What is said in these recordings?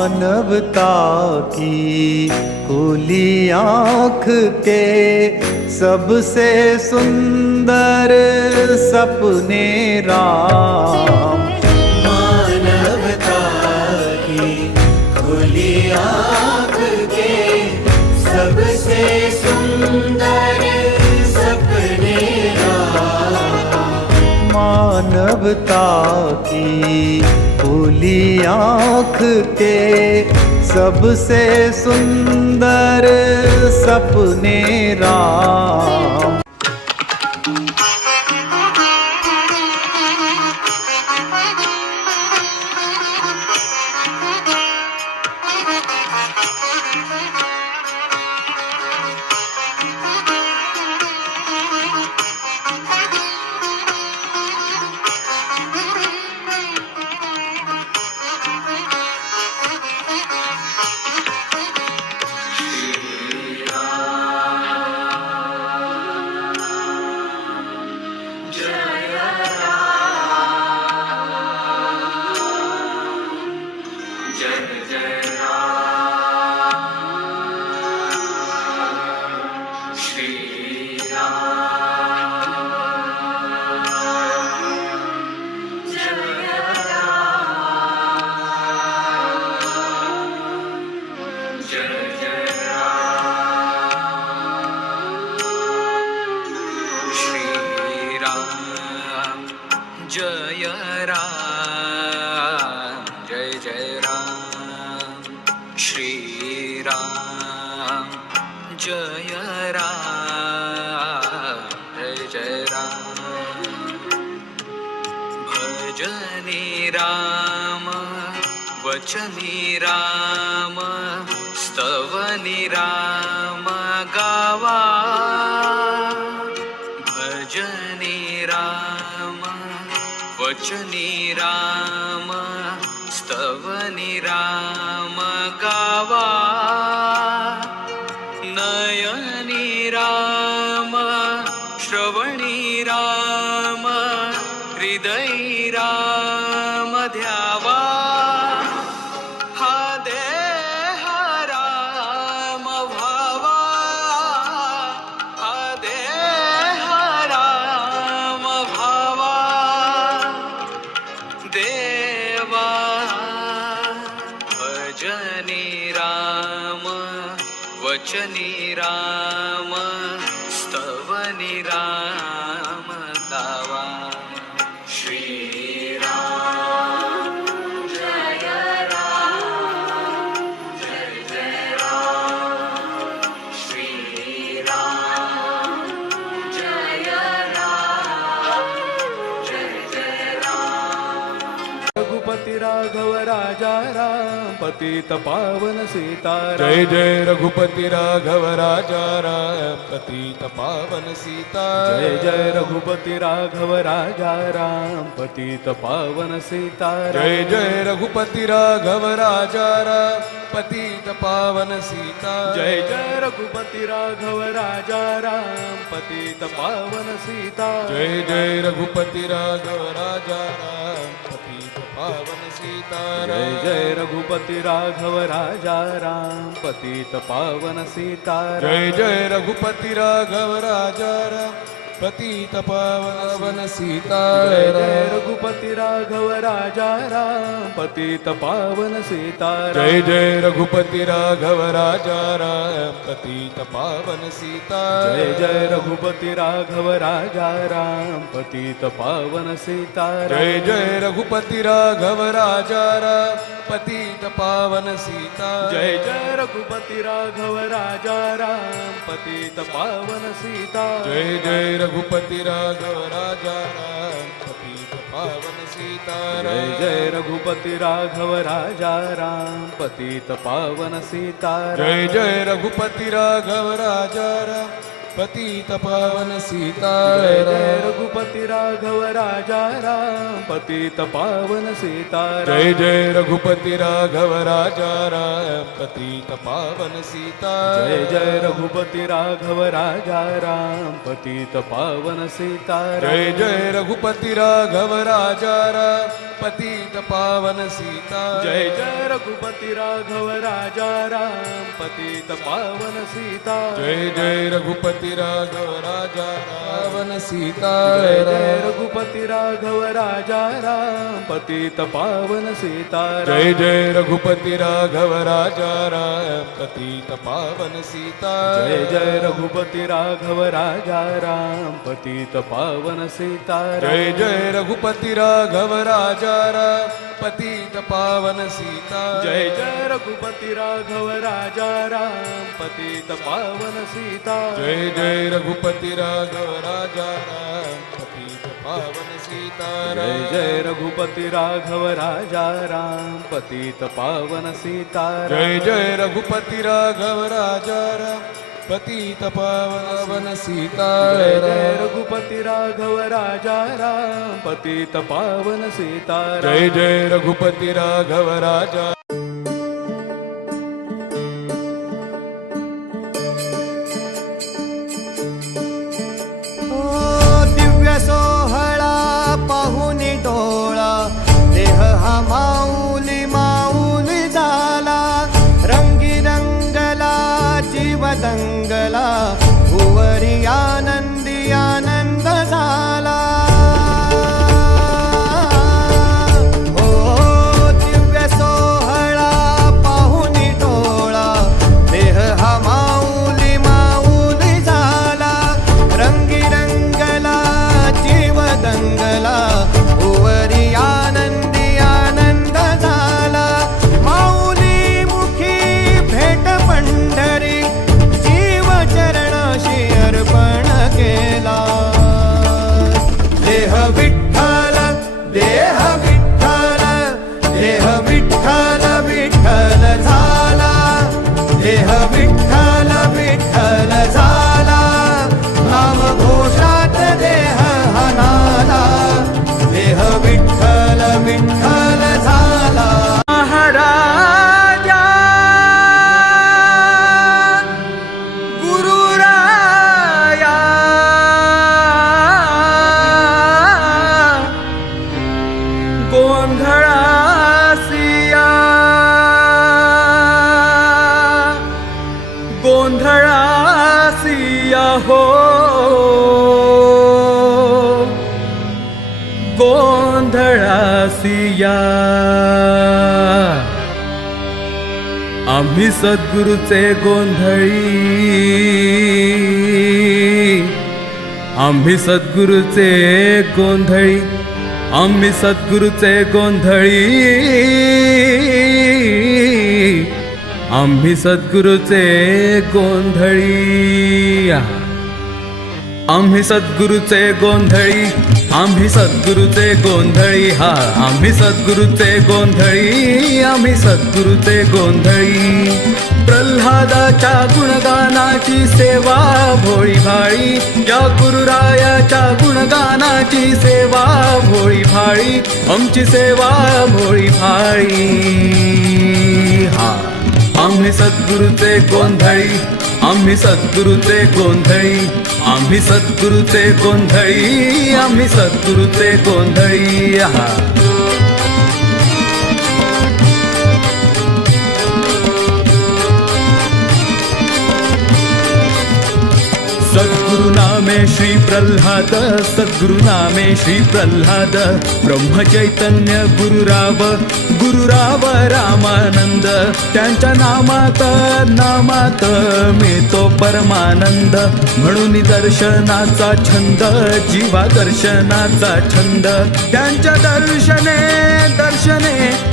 मानवता की खुली आँख के सबसे सुंदर सपने राम। मानवता की खुली आँख के सबसे सुंदर सपने राम। मानवता की खुली आँख के सबसे सुंदर सपने राम। जय राम जय जय राम श्री राम जय राम जय जय राम। भजनी राम वचनी राम स्तवनी राम गावा। भजनी राम वचनी राम स्तवनी राम गावा। नयनी राम श्रवणी राम हृदयी राम ध्यावा। हा देह राम भावा हा देह राम भावा देवा। भजनी राम वचनी राम स्तवनी राम गावा। श्री राम जय राम जय जय राम श्री राम जय राम जय जय राम। रघुपति राघव राजा राम पतित पावन सीताराम। जय जय रघुपति राघव राजा राम पतित पावन सीताराम। जय जय रघुपति राघव राजा राम पतित पावन सीताराम। जय जय रघुपति राघव राजा राम पतित पावन सीताराम। जय जय रघुपति राघव राजा राम पतित पावन सीताराम। जय जय रघुपति राघव राजा राम पतित पावन सीताराम। जय जय रघुपति राघव राजा राम पतित पावन सीताराम। जय जय रघुपति राघव राजा राम पतित पावन सीताराम। जय जय रघुपति राघव राजा राम पतित पावन सीताराम। जय जय रघुपति राघव राजा राम पतित पावन सीताराम। जय जय रघुपति राघव राजा राम पतित पावन सीताराम। जय जय रघुपति राघव राजा राम पतित पावन सीताराम। जय जय रघुपति राघव राजा राम पतित पावन सीताराम। जय जय रघुपति राघव राजा राम पतित पावन सीताराम। जय जय रघुपति राघव राजा राम पतित पावन सीताराम। जय जय रघुपति राघव राजा राम पतित पावन सीताराम। जय जय रघुपति राघव राजा राम पतित पावन सीताराम। जय जय रघुपति राघव राजा राम पतित पावन सीताराम। जय जय रघुपति राघव राजा राम पतित पावन सीताराम। जय जय रघुपति राघव राजा राम पतित पावन सीता जय जय रघुपति राघव राजा राम पतित पावन सीता जय जय रघुपति राघव राजा रावण सीता जय जय रघुपति राघव राजा राम पतित पावन सीता जय जय रघुपति राघव राजा राम पतित पावन सीता जय जय रघुपति राघव राजा राम पतित पावन सीता जय जय रघुपति राघव राजा राम पतित पावन सीता जय जय रघुपति राघव राजा राम पतित पावन सीता जय जय रघुपति राघव राजा राम पतित पावन सीता जय जय रघुपति राघव राजा राम पतित पावन सीता जय जय रघुपति राघव राजा राम पतित पावन सीता जय जय रघुपति राघव राजा राम पतित पावन सीता जय जय रघुपति राघव राजा दिव्य सोहळा पाहुनी डोळा देह हा माऊली माऊली झाला रंगी रंगला जीव दंगला भुवरी आनंदी आनंद झाला हो दिव्य सोहळा पाहुनी डोळा देह हा माऊली माऊली झाला रंगी रंगला जीव दंगला भुवरी आनंदी आनंद झाला माऊली मुखी भेट पंढरी जीव चरणाशी अर्पण केला देह विठ्ठल देह विठ्ठल देह विठ्ठल विठ्ठल झाला देह विठ्ठल विठ्ठल झाला नाम घोषात देह हनाला देह विठ्ठल विठ्ठल झाला महाराजा गुरुराया गोंधळासिया गोंधळासिया हो गोंधळासिया आम्ही सद्गुरूचे गोंधळी आम्ही सद्गुरूचे गोंधळी आम्ही सद्गुरूचे गोंधळी आम्ही सद्गुरूचे गोंधळी आम्ही सद्गुरूचे गोंधळी आम्ही सद्गुरूचे गोंधळी हा आम्ही सद्गुरूचे गोंधळी आम्ही सद्गुरूचे गोंधळी प्रल्हादाच्या गुणगानाची सेवा भोळी भाळी या गुरुरायाच्या गुणगानाची सेवा भोळी भाळी आमची सेवा भोळी भाळी हा आम्ही सद्गुरूचे गोंधळी आम्ही सद्गुरूचे गोंधळी आम्ही सद्गुरूचे गोंधळी आम्ही सद्गुरूचे गोंधळी हा सद्गुरु नामे श्री प्रल्हाद सद्गुरु नामे श्री प्रल्हाद ब्रह्म चैतन्य गुरुराव गुरुराव रामानंद त्यांच्या नामात मिळतो परमानंद म्हणून दर्शनाचा छंद जीवा दर्शनाचा छंद त्यांच्या दर्शने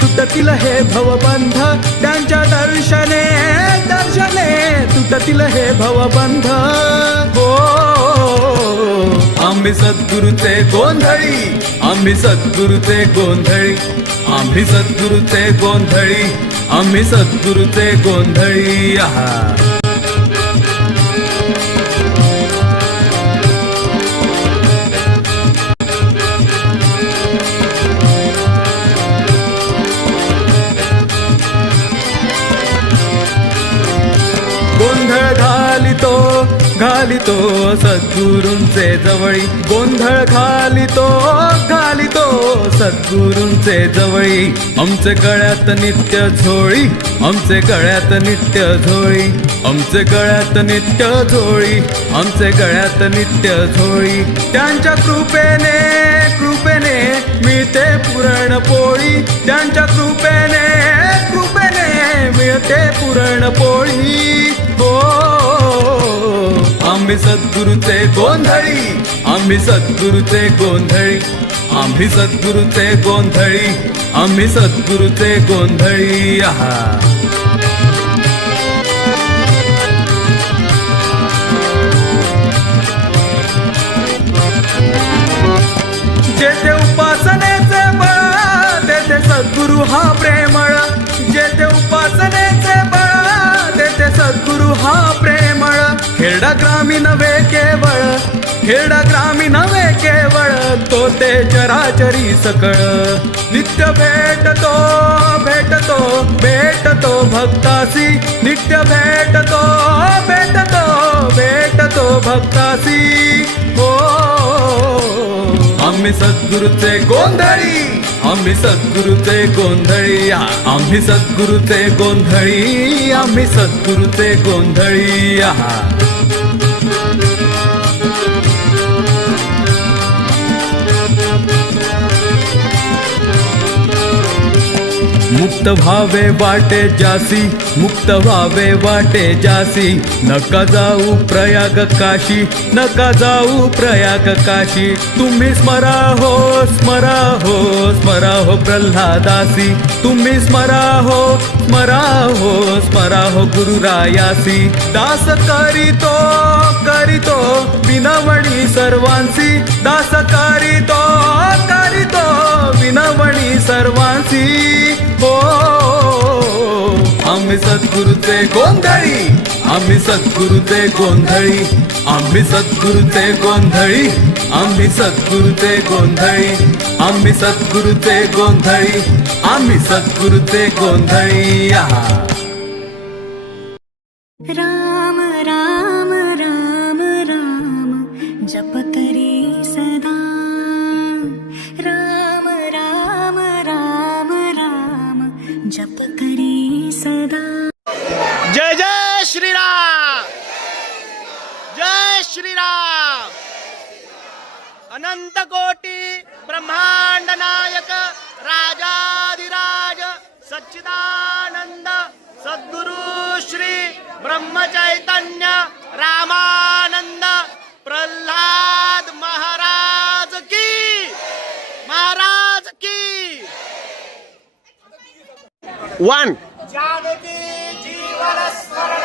तुटतील हे भवबंध त्यांच्या दर्शने तुटतील हे भवबंध हो आम्ही सद्गुरूचे गोंधळी आम्ही सद्गुरूचे गोंधळी आम्ही सद्गुरूचे गोंधळी आम्ही सद्गुरूचे गोंधळी आहा गोंधळ घालितो घालितो सद्गुरूंचे जवळी, गोंधळ घालितो सद्गुरूंचे जवळी. आमचे गळ्यात नित्य झोळी, आमचे गळ्यात नित्य झोळी, आमचे गळ्यात नित्य झोळी, आमचे गळ्यात नित्य झोळी. त्यांच्या कृपेने मिळते पुरणपोळी, त्यांच्या कृपेने मिळते पुरणपोळी. हो आम्ही सद्गुरूचे गोंधळी, आम्ही सद्गुरूचे गोंधळी, आम्ही सद्गुरूचे गोंधळी, आम्ही सद्गुरूचे गोंधळी. आहा जेथे उपासनेचे बळ तेथे सद्गुरु हा प्रेमळ, जेथे उपासनेचे बळ तेथे सद्गुरु हा प्रेमळ. खेडा ग्रामीण नव्हे केवळ, खेडा ग्रामीण नव्हे केवळ, तो ते चराचरी सकळ. नित्य भेटतो भेटतो भेटतो भक्तासी, नित्य भेटतो भेटतो भेटतो भक्तासी. हो आम्ही सद्गुरूचे गोंधळी, आम्ही सद्गुरूचे गोंधळी, आम्ही सद्गुरूचे गोंधळी, आम्ही सद्गुरूचे गोंधळी. आहा मुक्त व्हावे वाटे जासी, मुक्त व्हावे वाटे जासी. नका जाऊ प्रयाग काशी, नका जाऊ प्रयाग काशी. तुम्ही स्मरा हो स्मरा हो स्मरा हो प्रल्हादासी, तुम्ही स्मरा हो स्मरा हो स्मरा हो गुरुरायासी. दास करीतो करीतो विनवणी सर्वांसी, दास करीतो विनवणी सर्वांसी. हो आम्ही सद्गुरूचे गोंधळी, आम्ही सद्गुरूचे गोंधळी, आम्ही सद्गुरूचे गोंधळी, आम्ही सद्गुरूचे गोंधळी, आम्ही सद्गुरूचे गोंधळी, आम्ही सद्गुरूचे गोंधळी. आहा राम राम राम राम जप करी सदा, राम राम राम राम जप करी सदा. जय जय श्रीराम, जय श्रीराम. अनंत कोटी ब्रह्मांड नायक राजाधिराज सच्चिदानंद सद्गुरु श्री ब्रह्मचैतन्य रामानंद प्रल्हाद महाराज की, महाराज की. वन जानकी जीवन स्मरण